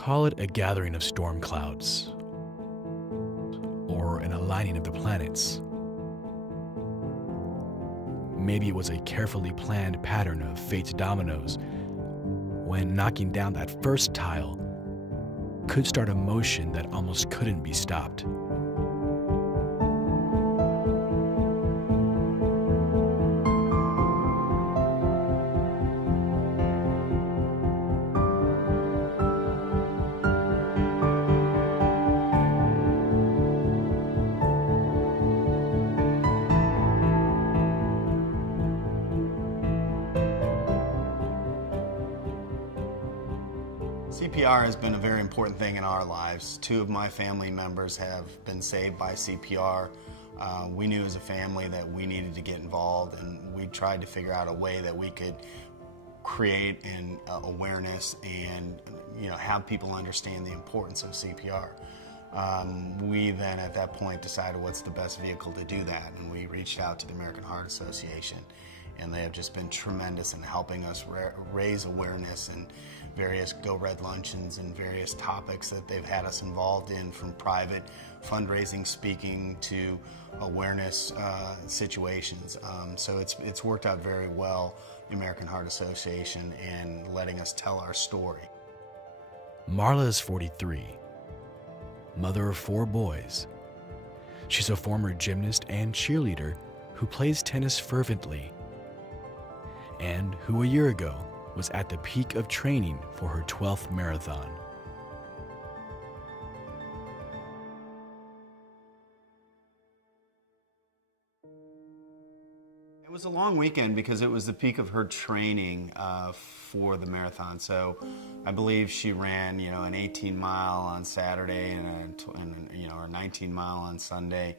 Call it a gathering of storm clouds, or an aligning of the planets. Maybe it was a carefully planned pattern of fate's dominoes when knocking down that first tile could start a motion that almost couldn't be stopped. CPR has been a very important thing in our lives. Two of my family members have been saved by CPR. We knew as a family that we needed to get involved, and we tried to figure out a way that we could create an awareness and have people understand the importance of CPR. We then at that point decided what's the best vehicle to do that, and we reached out to the American Heart Association, and they have just been tremendous in helping us raise awareness and various Go Red luncheons and various topics that they've had us involved in, from private fundraising, speaking, to awareness situations. So it's worked out very well, the American Heart Association, and letting us tell our story. Marla is 43, mother of 4 boys. She's a former gymnast and cheerleader who plays tennis fervently, and who a year ago was at the peak of training for her 12th marathon. It was a long weekend because it was the peak of her training for the marathon. So I believe she ran, an 18-mile on Saturday and a 19-mile on Sunday.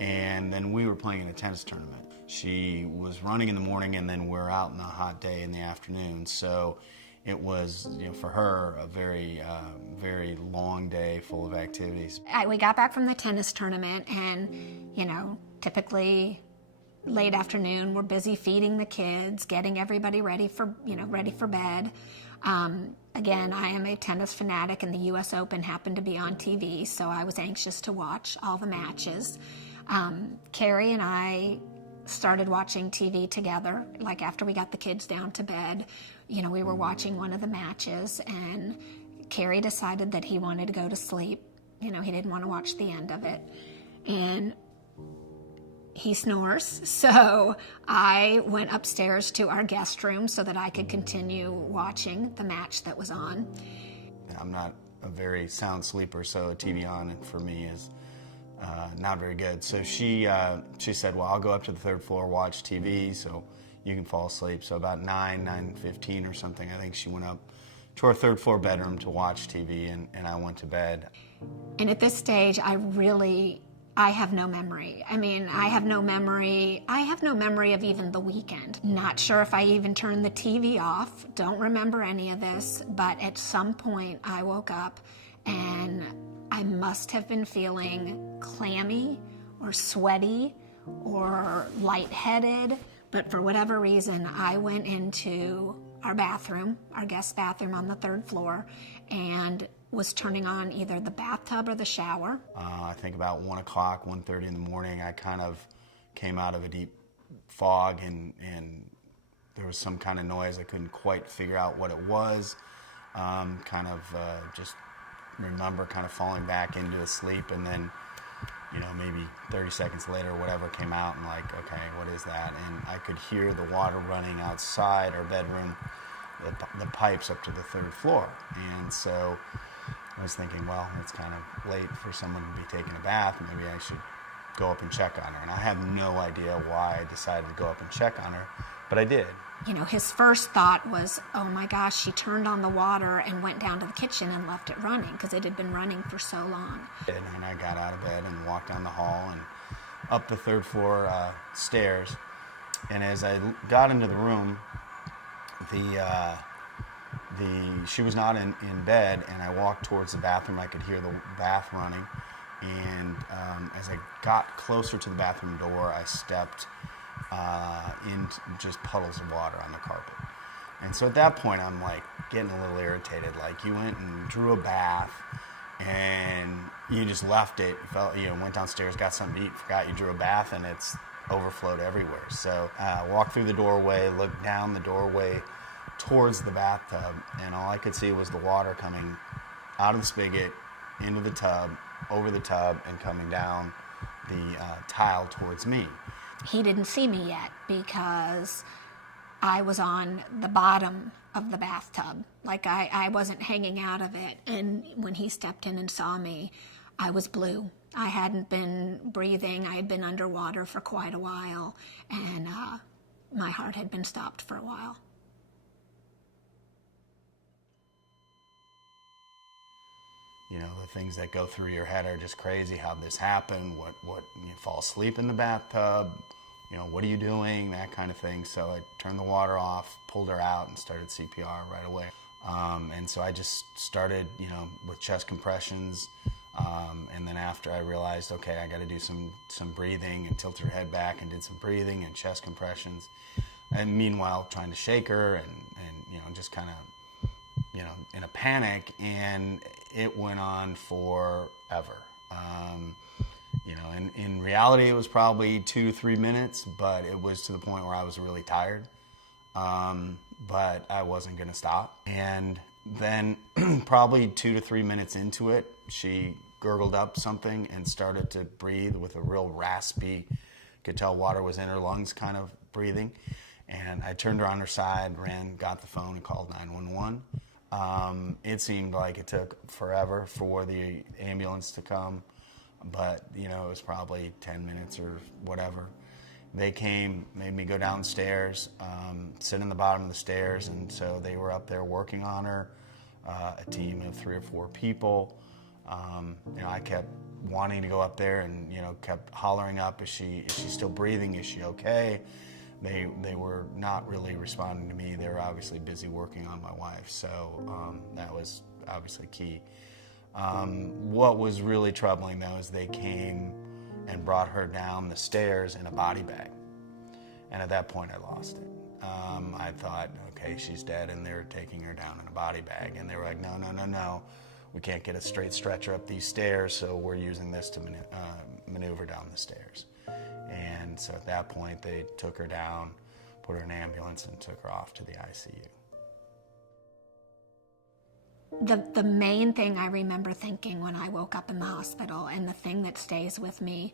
And then we were playing in a tennis tournament. She was running in the morning, and then we're out in the hot day in the afternoon. So it was, for her, a very, very long day full of activities. We got back from the tennis tournament, and, typically late afternoon, we're busy feeding the kids, getting everybody ready for bed. Again, I am a tennis fanatic, and the U.S. Open happened to be on TV, so I was anxious to watch all the matches. Carrie and I started watching TV together, like after we got the kids down to bed. We were watching one of the matches, and Carrie decided that he wanted to go to sleep. He didn't want to watch the end of it. And he snores, so I went upstairs to our guest room so that I could continue watching the match that was on. I'm not a very sound sleeper, so a TV on for me is not very good. So she said, well, I'll go up to the 3rd floor, watch TV, so you can fall asleep. So about 9:15 or something, I think she went up to our 3rd floor bedroom to watch TV, and I went to bed. And at this stage, I have no memory. I have no memory of even the weekend. Not sure if I even turned the TV off. Don't remember any of this, but at some point I woke up and I must have been feeling clammy or sweaty or lightheaded, but for whatever reason, I went into our bathroom, our guest bathroom on the 3rd floor, and was turning on either the bathtub or the shower. I think about 1 o'clock, 1:30 in the morning, I kind of came out of a deep fog, and there was some kind of noise. I couldn't quite figure out what it was. Just remember kind of falling back into a sleep, and then, maybe 30 seconds later, whatever came out, and like, okay, what is that? And I could hear the water running outside our bedroom, the pipes up to the 3rd floor. And so I was thinking, well, it's kind of late for someone to be taking a bath. Maybe I should go up and check on her. And I have no idea why I decided to go up and check on her, but I did. His first thought was, oh my gosh, she turned on the water and went down to the kitchen and left it running, because it had been running for so long. And I got out of bed and walked down the hall and up the 3rd floor stairs. And as I got into the room, she was not in bed, and I walked towards the bathroom. I could hear the bath running, and as I got closer to the bathroom door, I stepped into just puddles of water on the carpet. And so at that point, I'm like getting a little irritated. Like, you went and drew a bath and you just left it, went downstairs, got something to eat, forgot you drew a bath, and it's overflowed everywhere. So I walked through the doorway, looked down the doorway towards the bathtub, and all I could see was the water coming out of the spigot, into the tub, over the tub, and coming down the tile towards me. He didn't see me yet because I was on the bottom of the bathtub. Like, I wasn't hanging out of it. And when he stepped in and saw me, I was blue. I hadn't been breathing. I had been underwater for quite a while, and my heart had been stopped for a while. You know, the things that go through your head are just crazy. How'd this happen? What, you fall asleep in the bathtub? You know, what are you doing? That kind of thing. So I turned the water off, pulled her out, and started CPR right away. And so I just started, with chest compressions. And then after I realized, okay, I got to do some breathing, and tilted her head back and did some breathing and chest compressions. And meanwhile, trying to shake her and just kind of, in a panic, and it went on forever. In reality, it was probably 2-3 minutes, but it was to the point where I was really tired. But I wasn't going to stop. And then probably 2 to 3 minutes into it, she gurgled up something and started to breathe with a real raspy, could tell water was in her lungs kind of breathing. And I turned her on her side, got the phone, and called 911. It seemed like it took forever for the ambulance to come, but it was probably 10 minutes or whatever. They came, made me go downstairs, sit in the bottom of the stairs, and so they were up there working on her, a team of 3 or 4 people. I kept wanting to go up there and kept hollering up, is she still breathing? Is she okay? They were not really responding to me. They were obviously busy working on my wife, so that was obviously key. What was really troubling, though, is they came and brought her down the stairs in a body bag. And at that point, I lost it. I thought, okay, she's dead, and they're taking her down in a body bag. And they were like, no. We can't get a straight stretcher up these stairs, so we're using this to maneuver down the stairs. And so at that point, they took her down, put her in an ambulance, and took her off to the ICU. The main thing I remember thinking when I woke up in the hospital, and the thing that stays with me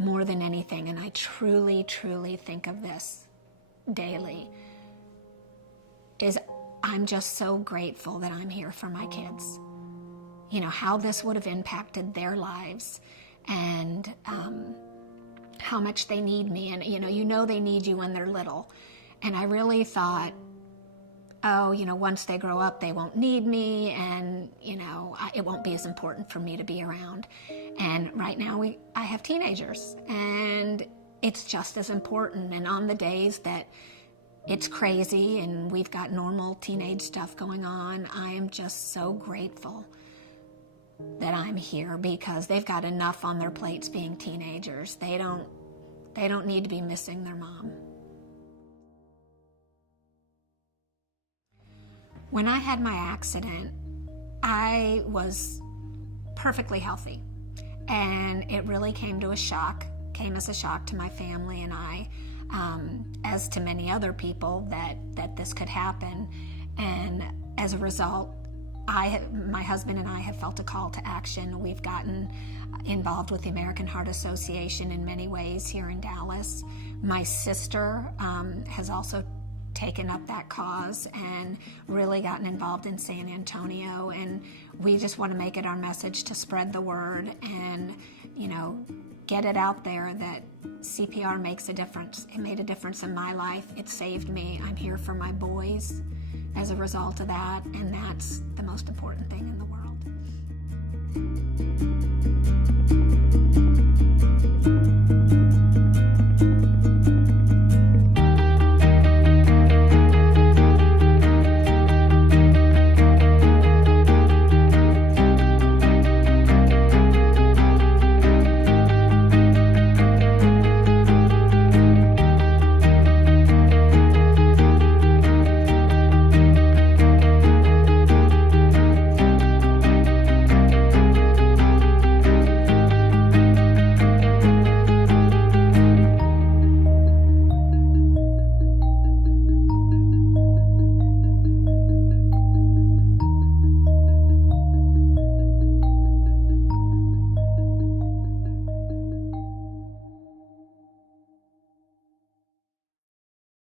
more than anything, and I truly, truly think of this daily, is I'm just so grateful that I'm here for my kids. How this would have impacted their lives, and how much they need me. And, they need you when they're little. And I really thought, once they grow up, they won't need me, and, it won't be as important for me to be around. And right now I have teenagers, and it's just as important. And on the days that it's crazy and we've got normal teenage stuff going on, I am just so grateful that I'm here, because they've got enough on their plates being teenagers. They don't need to be missing their mom. When I had my accident, I was perfectly healthy, and it really came as a shock to my family and I, as to many other people, that this could happen. And as a result, my husband and I have felt a call to action. We've gotten involved with the American Heart Association in many ways here in Dallas. My sister has also taken up that cause and really gotten involved in San Antonio, and we just want to make it our message to spread the word and get it out there that CPR makes a difference. It made a difference in my life. It saved me. I'm here for my boys as a result of that, and that's the most important thing in the world.